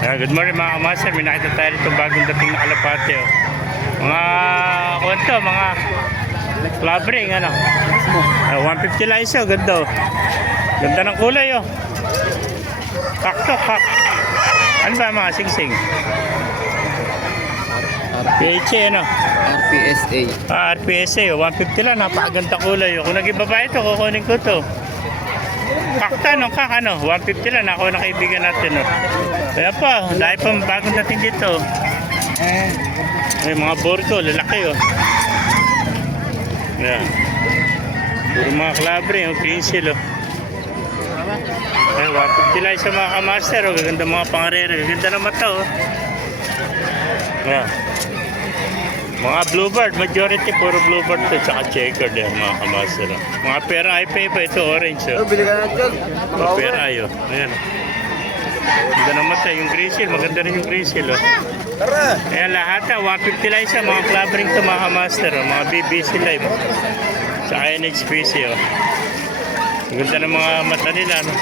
Good morning mga kamaster, may nakita tayo rito bagong dating na kalapate. Mga kwento, mga flabring ano. 150 lang isa, ganda oh. Ganda ng kulay oh. Kakto, kak. Ano ba mga singsing? PHA ano? RPSA. RPSA oh, 150 lang, napakaganda kulay oh. Kung nag-ibaba ito, kukunin ko to. Kakta no, kak ano, 150 lang, ako na kaibigan natin oh. Kaya pa, dahil pa bagong dating dito. May mga borgo, lalaki oh. Yan. Puro mga clabre, yung pencil oh. Ay, 150 lang sa mga kamaster oh. Gaganda mga pangarere, gaganda na mata oh. Yan. Mga bluebird, majority puro bluebird to, tsaka checkered yan mga kamaster oh. Mga pera ay pa ito, orange oh. Bili ka na dyan. Mga pera ay oh. Ayan. Ganda na mata, yung grizzle, maganda rin yung grizzle oh. Tara! Ayan lahat ah, 150 lang isa, mga clubbering to mga kamaster oh. Mga BBC Live tsaka NHPC oh. Ganda ng mga mata nila no?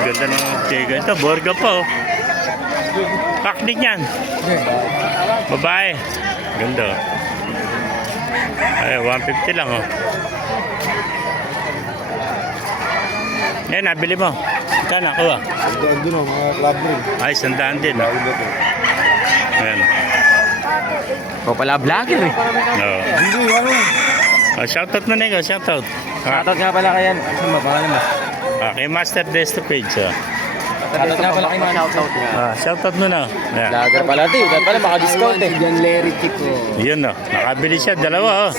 Ganda ng tiga ito, borga pa oh. Paknik yan. Babae. Ganda oh. Ay, 150 lang oh. Yan, nabili mo. Saan ako ah? Doon mga club rin. Ay, sandaan din ah. Ayan. Ikaw pala vlogger eh. Oo. Hindi, ano? Shoutout na ikaw, shoutout. Shoutout nga pala kay yan. Ano ba? Pangalan ba? Kay Master Desto page ah. Shoutout nga pala kay man. Shoutout nga. Shoutout mo na. Ayan. Vlogger pala ito. Dahil pala maka-discount eh. Yan Larry Tico. Yun oh. Nakabili siya, dalawa oh.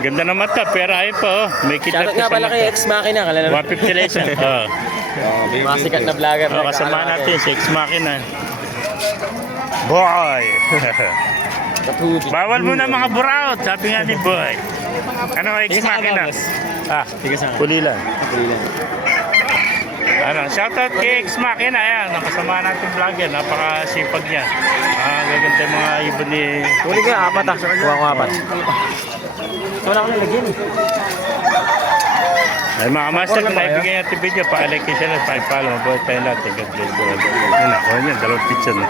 Ganda na mata, pera ay pa oh. May kita Shoutout nga pala kay Ex Machina. Kalala 150 lang siya. Oo. Mga sikat na vlogger. Kasama natin si Ex Machina. Boy! Bawal mo na mga buraot, sabi nga ni Boy. Ano Ex Machina? Kulilan. Ano, shoutout kay Ex Machina. Ayan, nakasama natin vlogger. Napakasipag niya. Gaganda yung mga ibon ni... Huli ka, apat ah. Kuha ko apat. Wala ko nalagyan eh. Ay mga master, kung naibigay natin video, pa-like kayo sila, pa-follow, mabuhay tayo natin. God bless you. Yun ako, yun, dalawang picture na.